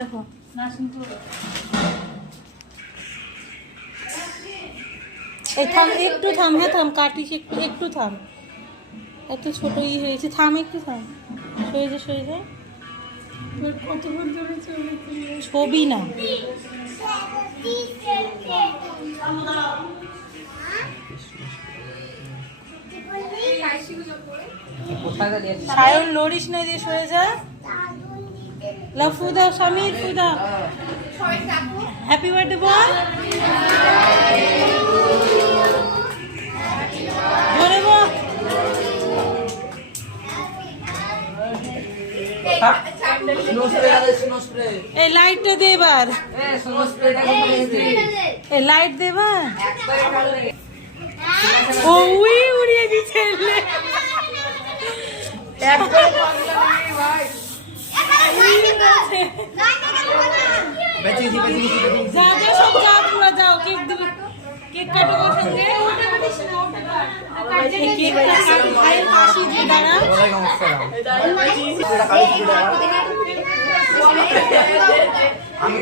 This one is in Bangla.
দেখো না শুনতে এই থাম, একটু থাম। হ্যাঁ থাম, কাটিস একটু, একটু থাম। এত ছোট হয়েছে, থাম একটু, থাম। সরে যা। কতক্ষণ ধরে ছবি না, সায়ন লড়িস না, দিয়ে সরে যা। লাফু দাও, সমীর ফু দাও। হ্যাপি বার্থডে বল। ধরে বল। এই লাইটটা দে এবার, এই লাইট দে এবার। ও উড়িয়ে দিচ্ছে। যা যা সব যাও, পুরো যাও। কেক দিবি, কেক কাটো ওর সঙ্গে। কেকটা কাটো, ভাইয়ের কাশি দিয়ে দাঁড়া। আমি